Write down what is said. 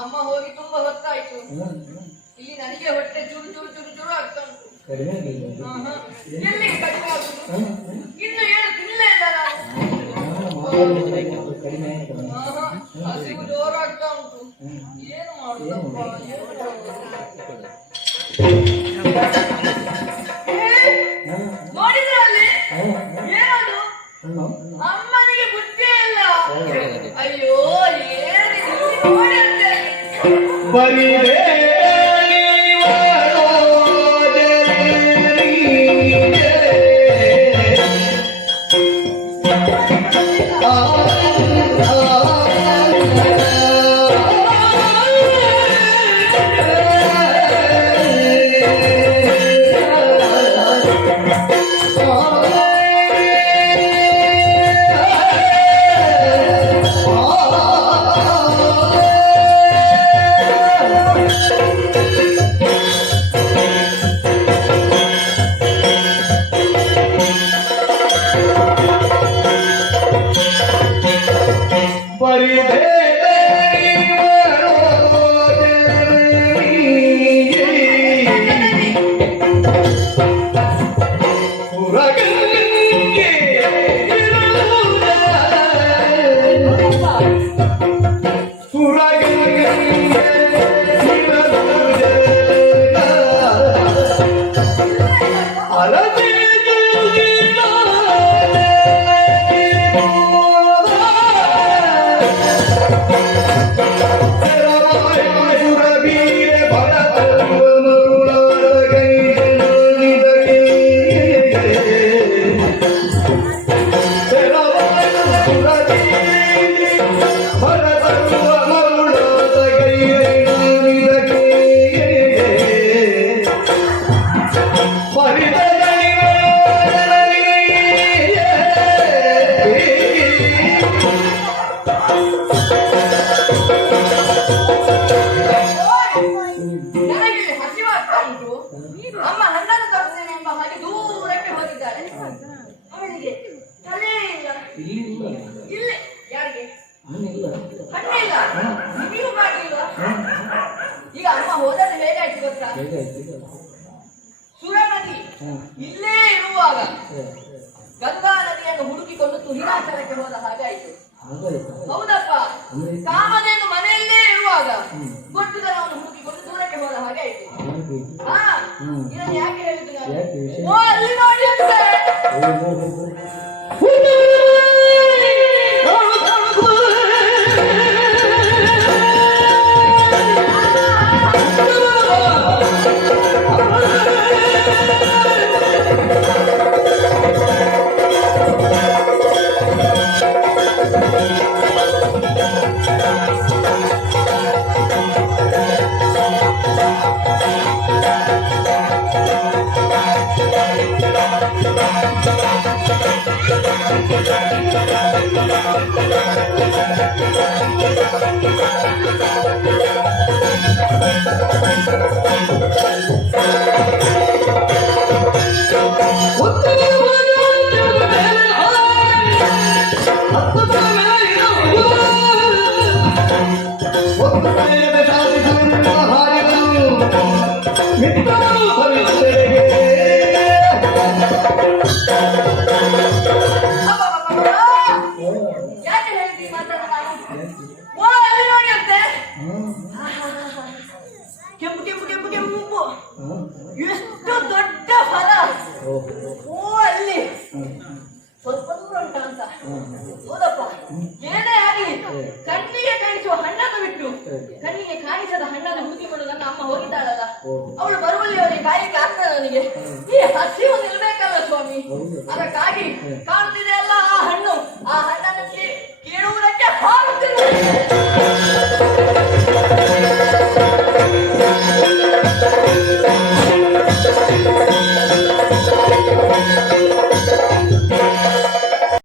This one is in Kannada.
ಅಮ್ಮ ಹೋಗಿ ತುಂಬಾ ಹೊತ್ತಾಯ್ತು. ಇಲ್ಲಿ ನನಗೆ ಹೊಟ್ಟೆ ಚೂರು ಚೂರು ಚೂರು ಚೂರು ಆಗ್ತಾ ಉಂಟು. ಎಲ್ಲಿ ಕಡಿಮೆ ಆಗುದು? ಇನ್ನು ಏನು ತಿನ್ನಲೇ ಇಲ್ಲ ನಾನು. ಹಸಿವು ಜೋರಾಗ್ತಾ ಉಂಟು. ಏನು ಮಾಡುದಪ್ಪ? ನೋಡಿದ್ರ ಅಲ್ಲಿ ಏನದು? ಅಮ್ಮನಿಗೆ ಬುದ್ಧಿ ಇಲ್ಲ. ಅಯ್ಯೋ ಏನಿದೆ ನೋಡಿ ಬರೀ ಈಗ ಅಮ್ಮ ಹೋದರೆ ಹೇಗಾಯ್ತು ಗೊತ್ತಾ? ಸುರ ನದಿ ಇಲ್ಲೇ ಇರುವಾಗ ಗಂಗಾ ನದಿಯನ್ನು ಹುಡುಕಿಕೊಂಡು ತುಹಿರಾಚಲಕ್ಕೆ ಹೋದ ಹಾಗಾಯ್ತು. ಹೌದಪ್ಪ, ಕಾಮಧೇನು ಮನೆಯಲ್ಲೇ ಇರುವಾಗ ಗೊಟ್ಟುದನವನ್ನು ಹುಡುಕಿಕೊಂಡು ದೂರಕ್ಕೆ ಹೋದ ಹಾಗೆ ಆಯ್ತು. ಇದನ್ನು ಯಾಕೆ ಹೇಳಿದ್ದು ನಾನು? ಅಲ್ಲಿ ನೋಡಿ ಅಂತ ಎಷ್ಟು ದೊಡ್ಡ ಫಲ. ಅಲ್ಲಿ ಸ್ವಲ್ಪ ದೂರ ಉಂಟ ಅಂತ. ಹೌದಪ್ಪ, ಏನೇ ಆಗಲಿ ಕಣ್ಣಿಗೆ ಕಾಣಿಸುವ ಹಣ್ಣನ್ನು ಬಿಟ್ಟು ಕಣ್ಣಿಗೆ ಕಾಣಿಸದ ಹಣ್ಣನ್ನು ಹುಡುಕಿಕೊಂಡು ನನ್ನ ಅಮ್ಮ ಹೋಗಿದ್ದಾಳಲ್ಲ, ಅವಳು ಬರುವಲ್ಲಿ ಅವರಿಗೆ ಕಾಯಕ್ಕೆ ಆಗ್ತದೆ. ನನಗೆ ಈ ಹಸಿವು ನಿಲ್ಬೇಕಲ್ಲ ಸ್ವಾಮಿ, ಅದಕ್ಕಾಗಿ ಕಾಣುತ್ತಿದೆ ಅಲ್ಲ